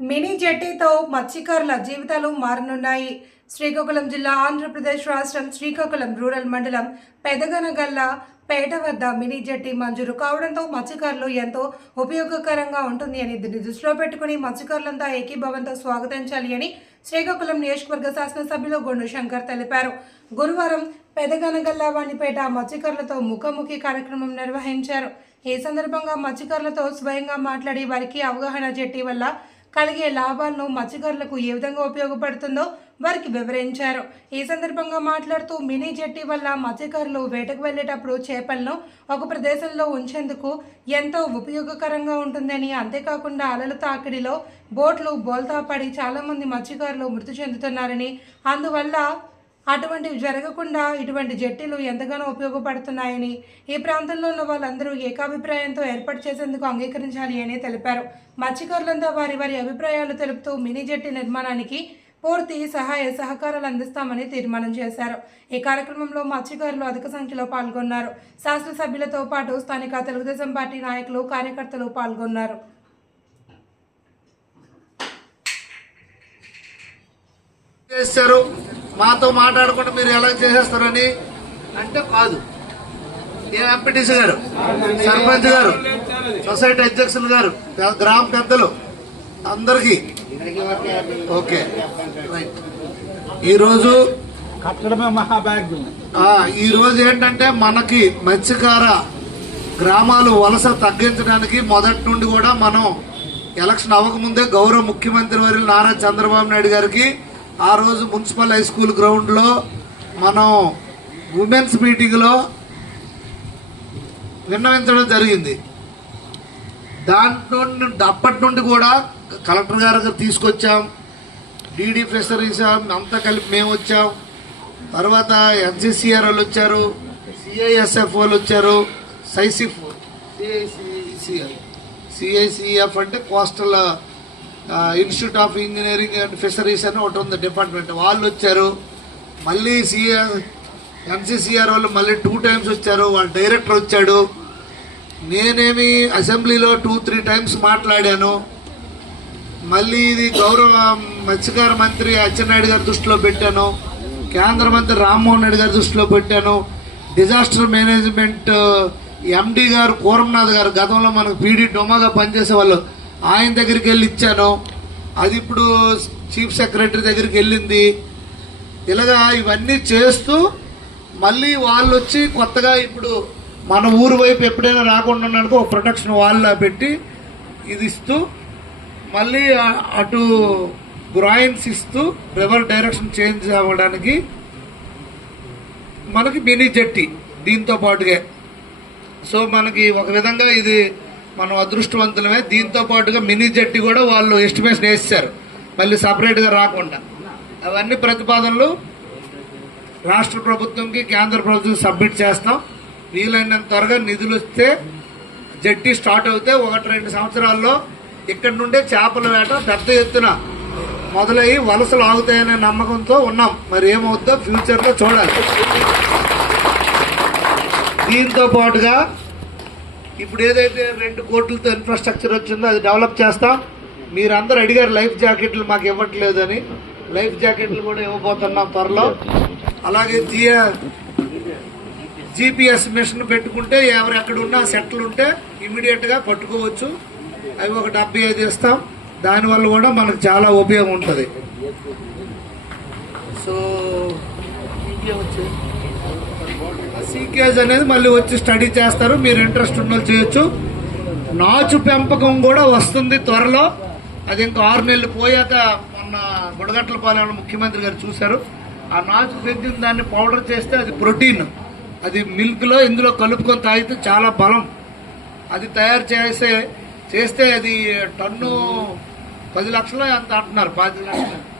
Mini జెట్టీతో మత్స్యకారుల జీవితాలు మారనున్నాయి. శ్రీకాకుళం జిల్లా ఆంధ్రప్రదేశ్ రాష్ట్రం శ్రీకాకుళం రూరల్ మండలం పెదగనగల్ల పేట వద్ద మినీ జట్టి మంజూరు కావడంతో మత్స్యకారులు ఎంతో ఉపయోగకరంగా ఉంటుంది అని దృష్టిలో పెట్టుకుని మత్స్యకారులంతా ఏకీభవంతో స్వాగతించాలి అని శ్రీకాకుళం నియోజకవర్గ శాసనసభ్యులు గొండు శంకర్ తెలిపారు. గురువారం పెదగనగల్ల వాణిపేట మత్స్యకారులతో ముఖాముఖి కార్యక్రమం నిర్వహించారు. ఈ సందర్భంగా మత్స్యకారులతో స్వయంగా మాట్లాడి వారికి అవగాహన జెట్టి వల్ల కలిగే లాభాలను మత్స్యకారులకు ఏ విధంగా ఉపయోగపడుతుందో వారికి వివరించారు. ఈ సందర్భంగా మాట్లాడుతూ మినీ జెట్టి వల్ల మత్స్యకారులు వేటకు వెళ్ళేటప్పుడు చేపలను ఒక ప్రదేశంలో ఉంచేందుకు ఎంతో ఉపయోగకరంగా ఉంటుందని అంతేకాకుండా అలలు తాకిడిలో బోట్లు బోల్తా పడి చాలామంది మత్స్యకారులు మృతి చెందుతున్నారని అందువల్ల అటువంటివి జరగకుండా ఇటువంటి జట్టీలు ఎంతగానో ఉపయోగపడుతున్నాయని ఈ ప్రాంతంలో ఉన్న వాళ్ళందరూ ఏకాభిప్రాయంతో ఏర్పాటు చేసేందుకు అంగీకరించాలి అని తెలిపారు. మత్స్యకారులంతా వారి వారి అభిప్రాయాలు తెలుపుతూ మినీ జట్టి నిర్మాణానికి పూర్తి సహాయ సహకారాలు అందిస్తామని తీర్మానం చేశారు. ఈ కార్యక్రమంలో మత్స్యకారులు అధిక సంఖ్యలో పాల్గొన్నారు. శాసనసభ్యులతో పాటు స్థానిక తెలుగుదేశం పార్టీ నాయకులు కార్యకర్తలు పాల్గొన్నారు. చేశారు. మాతో మాట్లాడకుండా మీరు ఎలా చేసేస్తారని? అంటే కాదు. ఏ ఎంపీటీసీ గారు? సర్పంచ్ గారు? సొసైటీ అధ్యక్షులు గారు? గ్రామ పెద్దలు? అందరికీ? ఓకే. రైట్. ఈరోజు కట్టడమే మహాభాగ్యం. ఆ, ఈ రోజు ఏంటంటే మనకి మత్స్యకార గ్రామాలు వలస తగ్గించడానికి మొదటి నుండి కూడా మనం ఎలక్షన్ అవ్వకముందే గౌరవ ముఖ్యమంత్రి వర్యులు నారా చంద్రబాబు నాయుడు గారికి ఆ రోజు మున్సిపల్ హై స్కూల్ గ్రౌండ్లో మనం ఉమెన్స్ మీటింగ్లో విన్నవించడం జరిగింది. దాంట్లో నుండి అప్పటి నుండి కూడా కలెక్టర్ గారికి తీసుకొచ్చాం. డీడీ ఫిషరీస్ అంతా కలిపి మేము వచ్చాం. తర్వాత ఎన్సీసీఆర్ వాళ్ళు వచ్చారు సిఐఎస్ఎఫ్ వాళ్ళు వచ్చారు సైసిఫ్ సిఐసిఆర్ సిఐసిఎఫ్ అంటే coastal institute of engineering and fisheries అని ఒకటి ఉంది డిపార్ట్మెంట్ వాళ్ళు వచ్చారు మళ్ళీ సిఆర్ ఎన్సీసీఆర్ వాళ్ళు మళ్ళీ టూ టైమ్స్ వచ్చారు వాళ్ళ డైరెక్టర్ వచ్చాడు. నేనేమి అసెంబ్లీలో టూ త్రీ టైమ్స్ మాట్లాడాను. మళ్ళీ ఇది గౌరవ మత్స్యకార మంత్రి అచ్చెన్నాయుడు గారి దృష్టిలో పెట్టాను. కేంద్ర మంత్రి రామ్మోహన్ రెడ్డి గారి దృష్టిలో పెట్టాను. డిజాస్టర్ మేనేజ్మెంట్ ఎండి గారు కూరంనాథ్ గారు గతంలో మనకు పీడీ డొమాగా పనిచేసే వాళ్ళు ఆయన దగ్గరికి వెళ్ళి ఇచ్చాను. అది ఇప్పుడు చీఫ్ సెక్రటరీ దగ్గరికి వెళ్ళింది. ఇలాగా ఇవన్నీ చేస్తూ మళ్ళీ వాళ్ళు వచ్చి కొత్తగా ఇప్పుడు మన ఊరు వైపు ఎప్పుడైనా రాకుండా ఉండడానికి ఒక ప్రొటెక్షన్ వాళ్ళ పెట్టి ఇది ఇస్తూ మళ్ళీ అటు గ్రాయిన్స్ ఇస్తూ రివర్ డైరెక్షన్ చేంజ్ అవ్వడానికి మనకి మినీ జట్టి దీంతో పాటుగా. సో మనకి ఒక విధంగా ఇది మనం అదృష్టవంతులమే. దీంతో పాటుగా మినీ జట్టి కూడా వాళ్ళు ఎస్టిమేషన్ వేస్తారు మళ్ళీ సపరేట్గా రాకుండా. అవన్నీ ప్రతిపాదనలు రాష్ట్ర ప్రభుత్వంకి కేంద్ర ప్రభుత్వం సబ్మిట్ చేస్తాం. వీలైనంత త్వరగా నిధులు వస్తే జట్టి స్టార్ట్ అవుతే ఒకటి రెండు సంవత్సరాల్లో ఇక్కడి నుండే చేపల వేట పెద్ద ఎత్తున మొదలయ్యి వలసలు ఆగుతాయనే నమ్మకంతో ఉన్నాం. మరి ఏమవుతుందో ఫ్యూచర్లో చూడాలి. దీంతో పాటుగా ఇప్పుడు ఏదైతే రెండు కోట్లతో ఇన్ఫ్రాస్ట్రక్చర్ వచ్చిందో అది డెవలప్ చేస్తాం. మీరందరూ అడిగారు లైఫ్ జాకెట్లు మాకు ఇవ్వట్లేదని. లైఫ్ జాకెట్లు కూడా ఇవ్వబోతున్నాం త్వరలో. అలాగే జియా జీపీఎస్ మిషన్ పెట్టుకుంటే ఎవరు ఎక్కడ ఉన్నా సెట్లు ఉంటే ఇమీడియట్గా పట్టుకోవచ్చు. అవి ఒక డెబ్బై ఐదు ఇస్తాం. దానివల్ల కూడా మనకు చాలా ఉపయోగం ఉంటుంది. సో సీకేజ్ అనేది మళ్ళీ వచ్చి స్టడీ చేస్తారు. మీరు ఇంట్రెస్ట్ ఉన్న చేయొచ్చు. నాచు పెంపకం కూడా వస్తుంది త్వరలో. అది ఇంకా ఆరు నెలలు పోయాక మొన్న గుడగట్ల పాలెంలో ముఖ్యమంత్రి గారు చూశారు. ఆ నాచు పెంచిన దాన్ని పౌడర్ చేస్తే అది ప్రోటీన్. అది మిల్క్లో ఇందులో కలుపుకొని తాగితే చాలా బలం. అది తయారు చేసే చేస్తే అది టన్ను పది లక్షలు ఎంత అంటున్నారు పది లక్షలు.